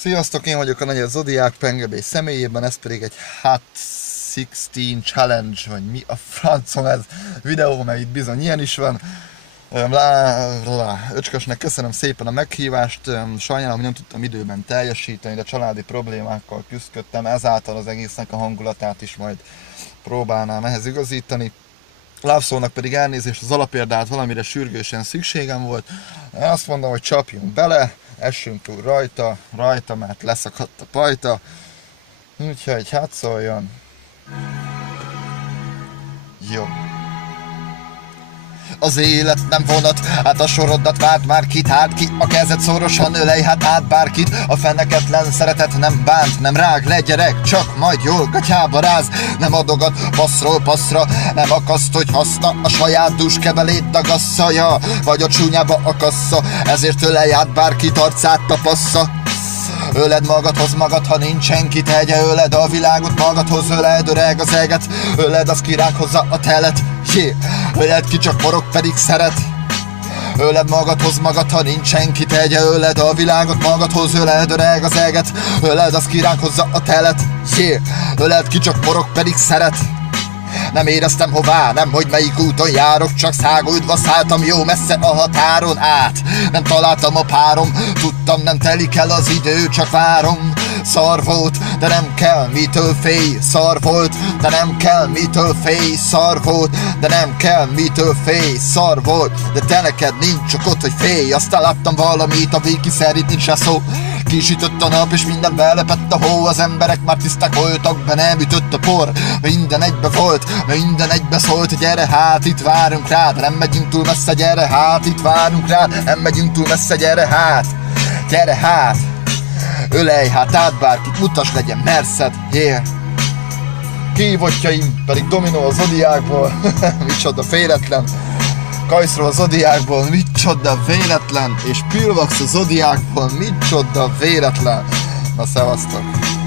Sziasztok, én vagyok a Nagy Zodiák Pengebé személyében, ez pedig egy Hot 16 Challenge, vagy mi a francom ez videó, mert itt bizony ilyen is van. Öcskösnek köszönöm szépen a meghívást, sajnálom, hogy nem tudtam időben teljesíteni, de családi problémákkal küzdöttem, ezáltal az egésznek a hangulatát is majd próbálnám ehhez igazítani. Lábszónak pedig elnézést, az alapérdát valamire sürgősen szükségem volt. Azt mondom, hogy csapjunk bele, essünk túl rajta, mert leszakadt a pajta. Úgyhogy hát szóljon. Jó. Az élet nem vonat, hát a sorodat várt már kit, hát ki a kezed szorosan ölej, hát át bárkit. A fenneketlen szeretet nem bánt, nem rág le gyerek, csak majd jól gatyába ráz. Nem adogat passzról passzra, nem akaszt, hogy haszna, a saját duskebelét dagassza, ja, vagy a csúnyába akassza, ezért ölej át bárkit, arcát tapassza. Öled magadhoz magad, ha nincsen ki tegye, öled a világot magadhoz, öled öreg az eget, öled az kirág hozza a telet, yeah. Öled ki csak morog pedig szeret. Öled magadhoz magad, ha nincsen ki tegye, öled a világot magadhoz, öled öreg az eget, öled az kirág hozza a telet, yeah. Öled ki csak morog pedig szeret. Nem éreztem hová, nem hogy melyik úton járok, csak száguldva szálltam jó messze a határon át. Nem találtam a párom, tudtam nem telik el az idő, csak várom. Szar volt, de nem kell, mitől félj, szar volt, de nem kell, mitől félj, szar volt, de nem kell, mitől félj, szar volt, de te neked nincs csak ott, hogy félj. Aztán láttam valamit, a véki szerint nincs rá szó. Kisütött a nap és minden belepett a hó, az emberek már tiszták voltak, be nem ütött a por. Minden egybe volt, minden egybe szólt, gyere hát, itt várunk rád, nem megyünk túl messze, gyere hát, itt várunk rád, nem megyünk túl messze, gyere hát, gyere hát. Ölej hát át bárkit, mutasd, legyen merszed, yeah. Kihívottjaim pedig Dominó a Zodiákból, micsoda véletlen. Kajszról a Zodiákból, micsoda véletlen, és Pilvax a Zodiákból, micsoda véletlen. Na szevasztok!